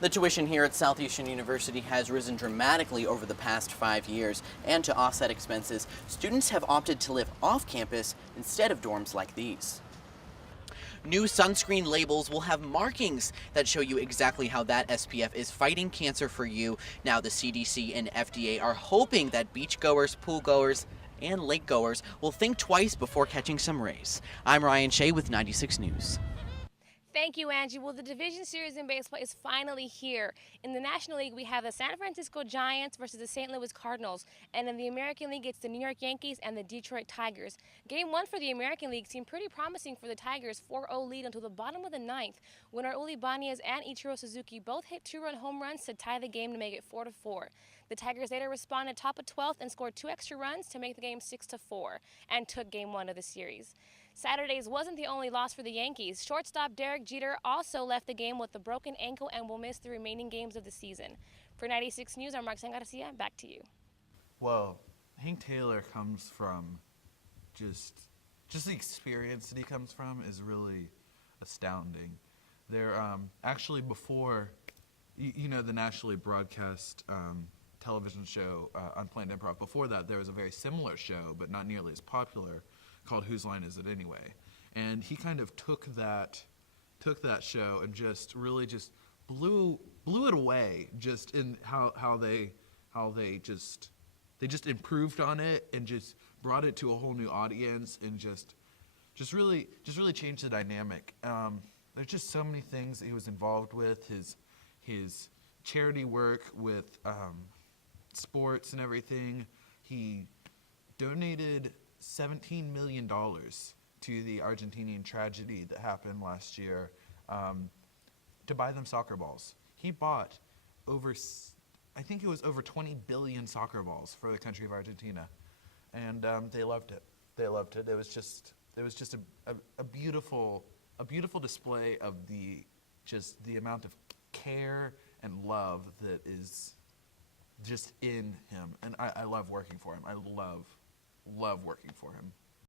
The tuition here at Southeastern University has risen dramatically over the past 5 years, and to offset expenses, students have opted to live off campus instead of dorms like these. New sunscreen labels will have markings that show you exactly how that SPF is fighting cancer for you. Now the CDC and FDA are hoping that beachgoers, poolgoers, and lakegoers will think twice before catching some rays. I'm Ryan Shea with 96 News. Thank you, Angie. Well, the Division Series in baseball is finally here. In the National League, we have the San Francisco Giants versus the St. Louis Cardinals. And in the American League, it's the New York Yankees and the Detroit Tigers. Game 1 for the American League seemed pretty promising for the Tigers, 4-0 lead until the bottom of the ninth, when Raul Ibanez and Ichiro Suzuki both hit two-run home runs to tie the game to make it 4-4. The Tigers later responded top of 12th and scored 2 extra runs to make the game 6-4 and took Game 1 of the series. Saturday's wasn't the only loss for the Yankees. Shortstop Derek Jeter also left the game with a broken ankle and will miss the remaining games of the season. For 96 News, I'm Roxanne Garcia. Back to you. Well, Hank Taylor comes from just the experience that he comes from is really astounding. They're actually before, the nationally broadcast television show Unplanned Improv. Before that, there was a very similar show, but not nearly as popular, called Whose Line Is It Anyway? And he kind of took that show and just really just blew it away, just in how they just improved on it and just brought it to a whole new audience and just really changed the dynamic. There's just so many things that he was involved with, his charity work with sports and everything. He donated $17 million to the Argentinian tragedy that happened last year to buy them soccer balls. He bought over 20 billion soccer balls for the country of Argentina, and they loved it. They loved it. It was just a beautiful display of the amount of care and love that is just in him, and I love working for him. I love working for him.